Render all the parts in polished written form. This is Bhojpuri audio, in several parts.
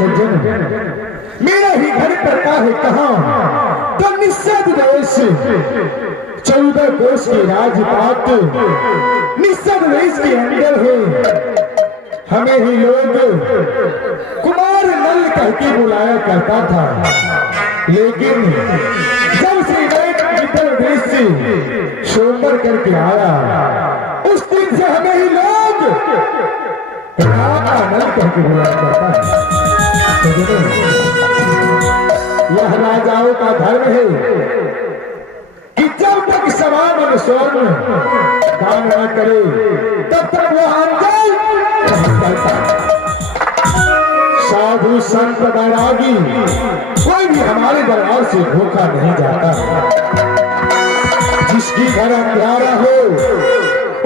सज्जन, मेरा ही घर पड़ता है कहाँ? तो निषद देश 14 कोष की राजपाट निषद देश के अंदर है। हमें ही लोग कुमार नल कह के बुलाया करता था, लेकिन जब श्री मित्र देश से सोमवार करके आया, उस दिन से हमें ही लोग राम आनंद कह के बुलाया करता है। यह राजाओं का धर्म है कि जब तक समान स्वर्ण दान न करे तब तक वो अंजल नहीं करता। साधु संत बैरागी कोई भी हमारे दरबार से भूखा नहीं जाता। जिसकी घर अंधियारा हो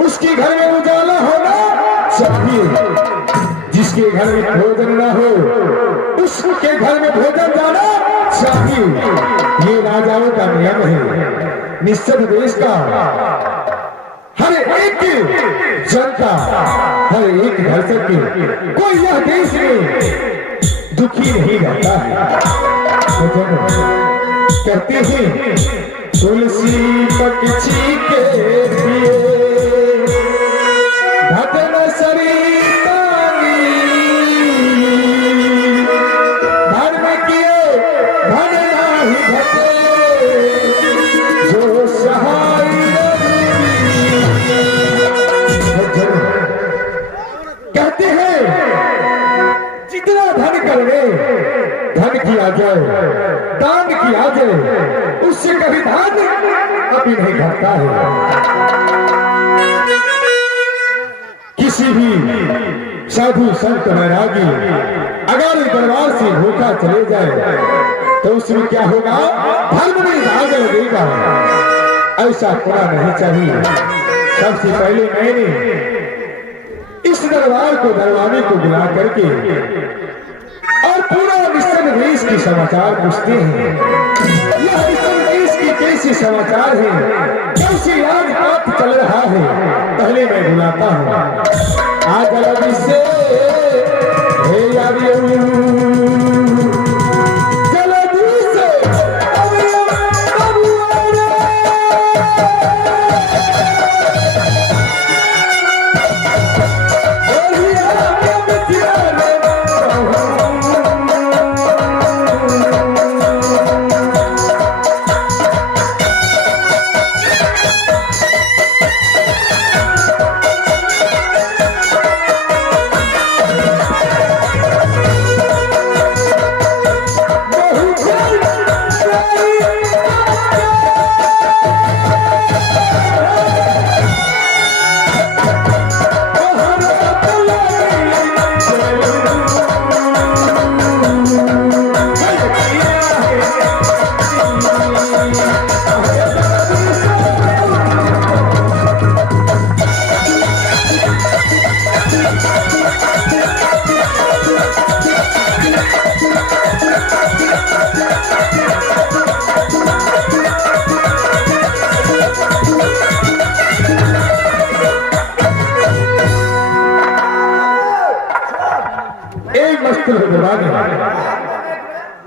उसके घर में उजाला होना चाहिए, जिसके घर में भोजन न हो उसके घर में भोजन जाना चाहिए। ये राजाओं का नियम है। निषद देश का हर एक जनता, हर एक घर से कोई यह देश में दुखी नहीं रहता है। कहते हैं तुलसी पक्षी के लिए घटन सरिता धर्म किए धन नाही घटे जो सहाय। कहते हैं जितना धन करने धन किया जाए, दान किया जाए, उससे कभी धन कभी नहीं घटता है। किसी भी साधु संत बैरागी अगर दरबार से भूखा चले जाए तो उसमें क्या होगा? धर्म में दाग लगेगा। ऐसा होना नहीं चाहिए। सबसे पहले मैंने इस दरबार को दरबारी को बुला करके और पूरा निषद देश के समाचार पूछते हैं। यह निषद देश के कैसे समाचार है, कैसे राजपाट चल रहा है, पहले मैं बुलाता हूँ। आज जल्दी से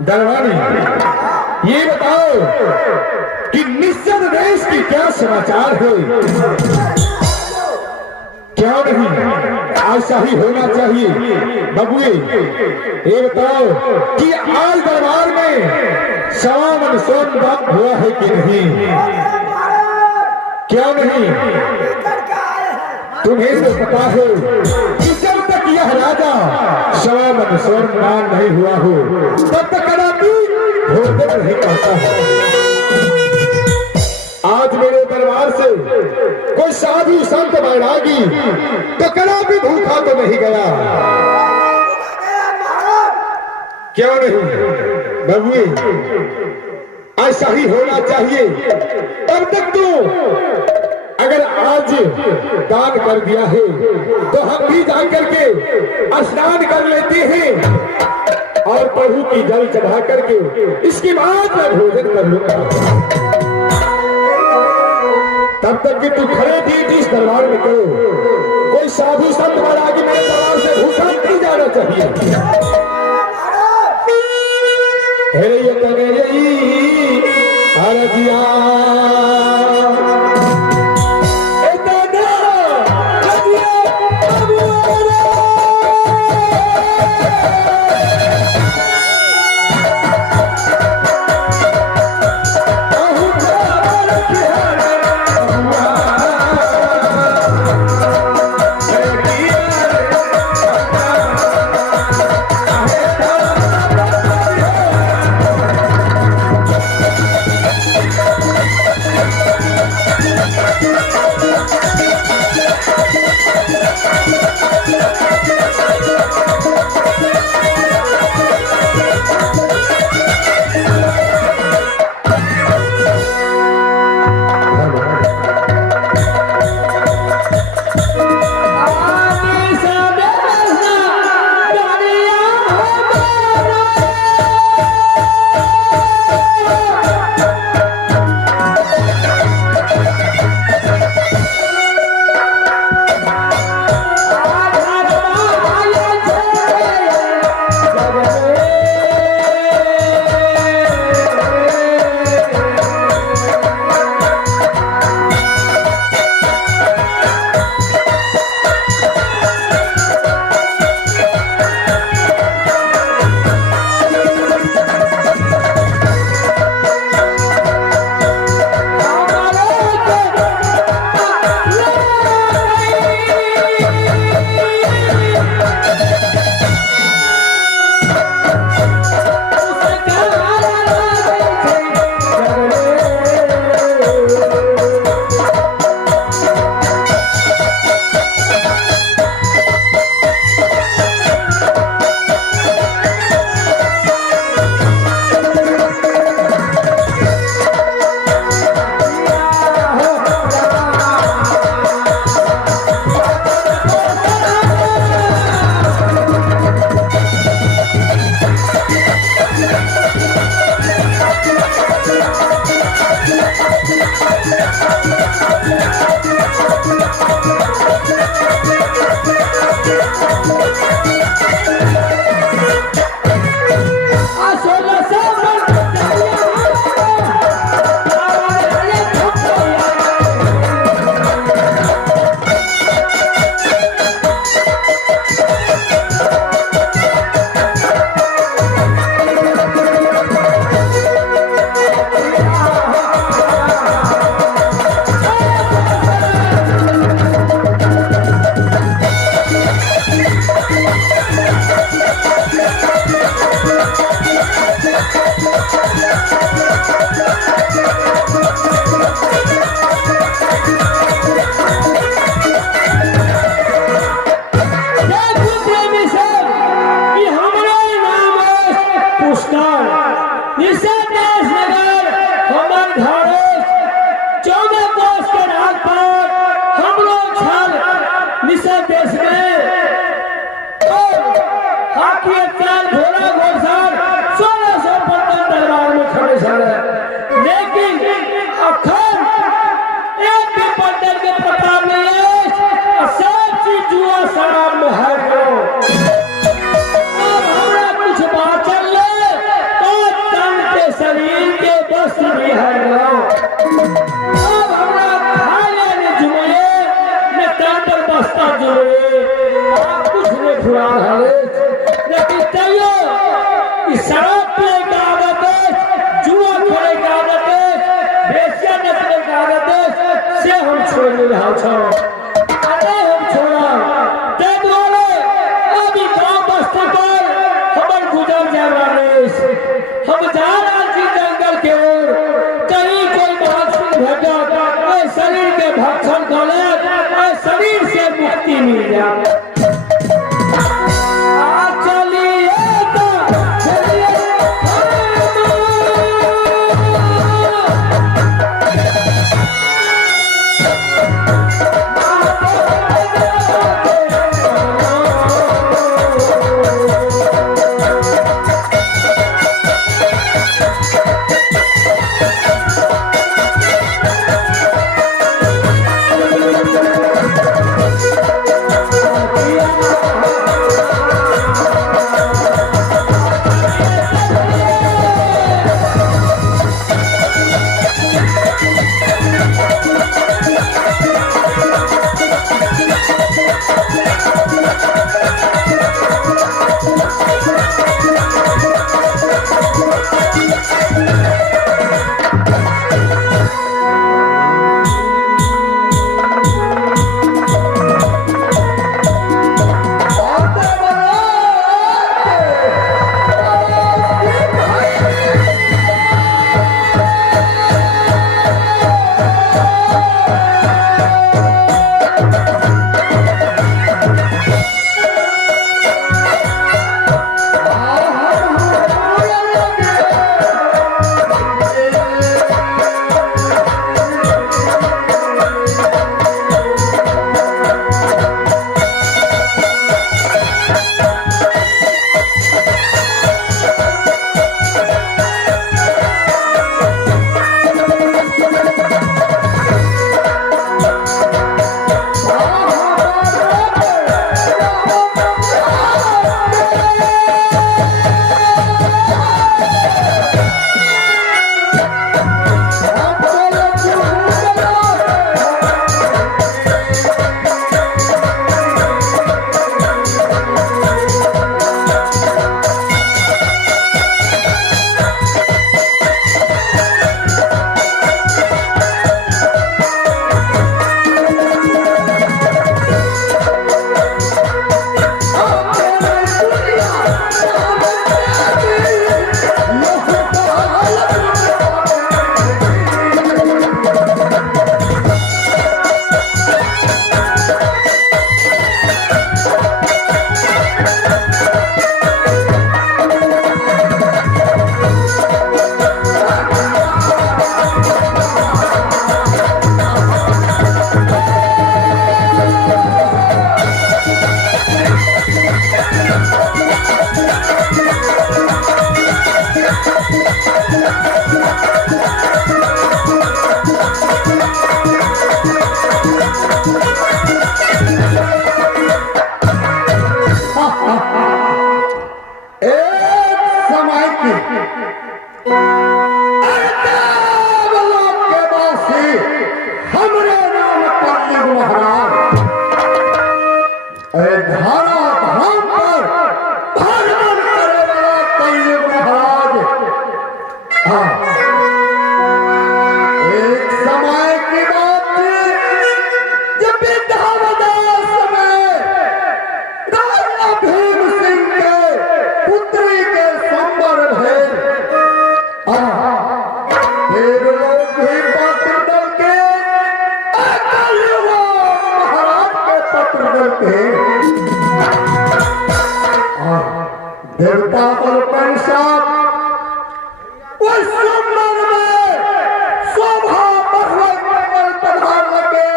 दरबारी ये बताओ कि निषद देश की क्या समाचार है? क्या नहीं ऐसा ही होना चाहिए। बबुए ये बताओ कि आज दरबार में सावन सोमवार हुआ है कि नहीं? क्या नहीं? तुम्हें तो पता है कि जब तक यह राजा सावन सोमवार नहीं हुआ हो तब तक कदापि भोजन नहीं करता है। आज मेरे दरबार से कोई साधु संत बैरागी तो कदापि भूखा तो नहीं गया। क्यों नहीं बबुए? ऐसा ही होना चाहिए। तब तक तो अगर आज दान कर दिया है तो हम भी जाकर के स्नान कर लेते हैं और प्रभु की जल चढ़ा करके इसके बाद मैं भोजन कर लूंगा। तब तक कि तू खड़े थी जिस दरबार में करो, कोई साधु संत बैरागी मेरे दरबार से भूखा नहीं जाना चाहिए। हेरे कने अरजिया देवता पर परिषद उस संबंध में शोभा भगवत मंगल प्रधान लगे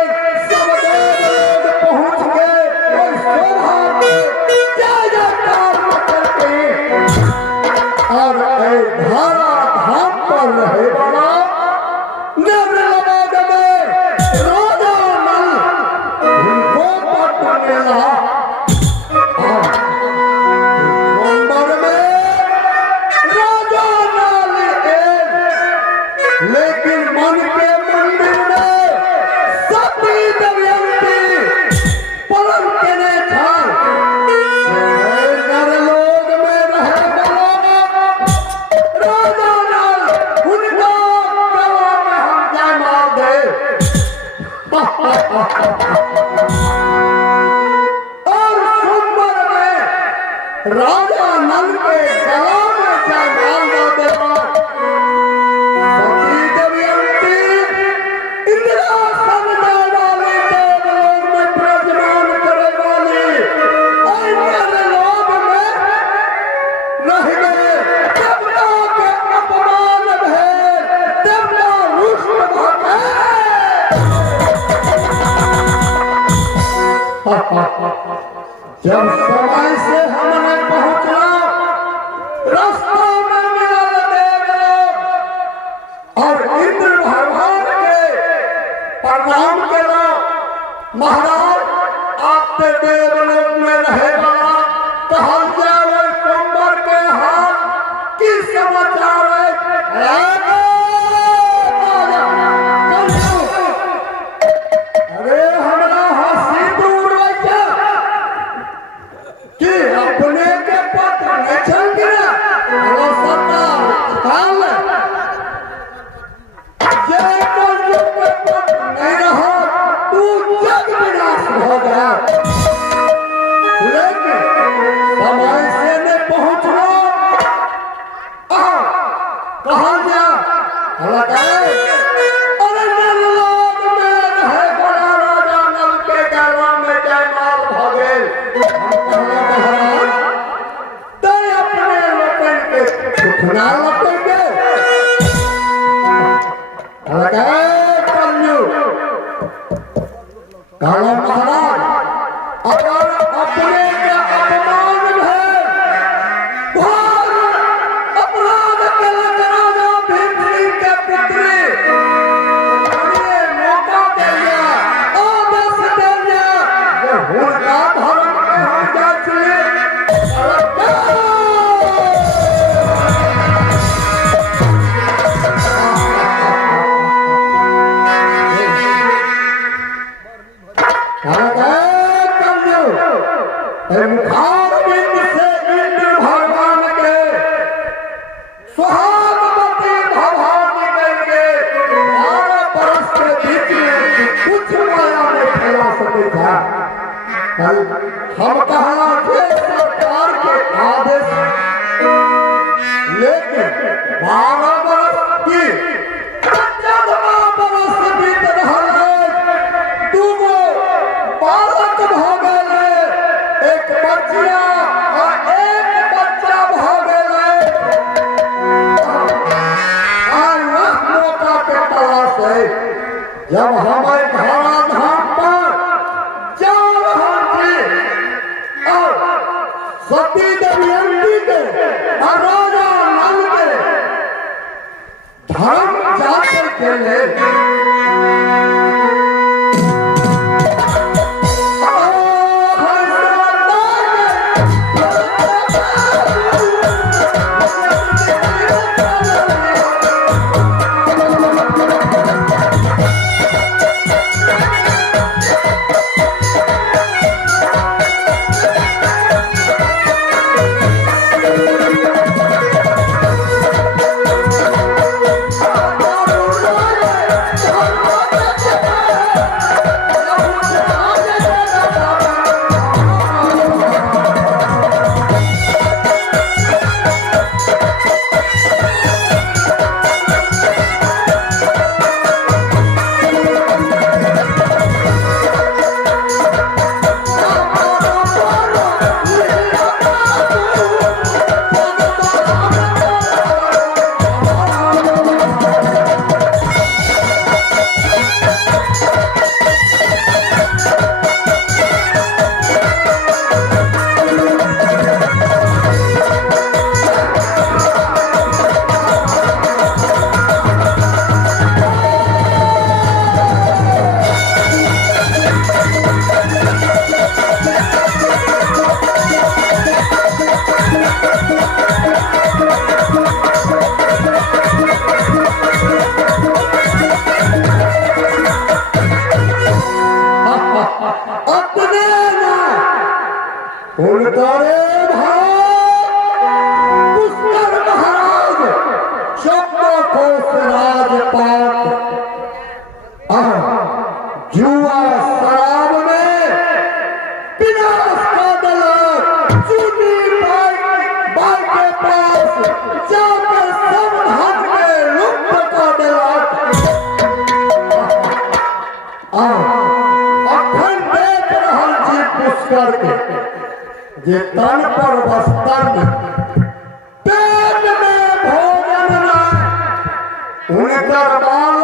सब देव पहुंच गए उस शोभा में जय जयकार करके और धारा धाम पर रहे वाला निर्मल में राजा नल उनको पटने लगा लेकिन मन के मंदिर में सती दमयंती पलंग के ने था नरलोक में रहे राजा नल उनको गवा में हम जाय मार दे और सुंदर में राजा नल के गला में जाय मार दे जब समय से हमने पहुंचना रास्ता में मिला देव और इंद्र भगवान के प्रणाम करो महाराज आपके देवलोक में रहे वाला कहा जाए कुंवर के हाथ की समाचार है अरे हमारा हंसी दूर कि सुना लपेंगे काला महाराज अगर अपने का अपमान है घोर अपराध के राजा भीम के पुत्री मौका दे दिया आदेश दे दिया उनका धर्म में हो जा चले भगवान के सुहागवती भवानी करके 12 बरस के बीच में कुछ माया में फैला सके था। हम कहा थे सरकार के आदेश, लेकिन 12 बरस की 14वां बरस बीत रहा है, दूगो बालक हो गए, एक बच्चिया और एक बच्चा हो गए। आज वह मौका के तलाश है जब हमारे धारा धाम पर जा रहा थे और सती दमयंती के और राजा नल के धर्म जाकर के लिए जुआ शराब में विनाश का दलाल चूनी बाई के पास जाकर सब धन में लुप्त का दलाल अखन देख रहल छी पुष्कर के जे तन पर वस्त्र पेट में भोजन न उनकर बाल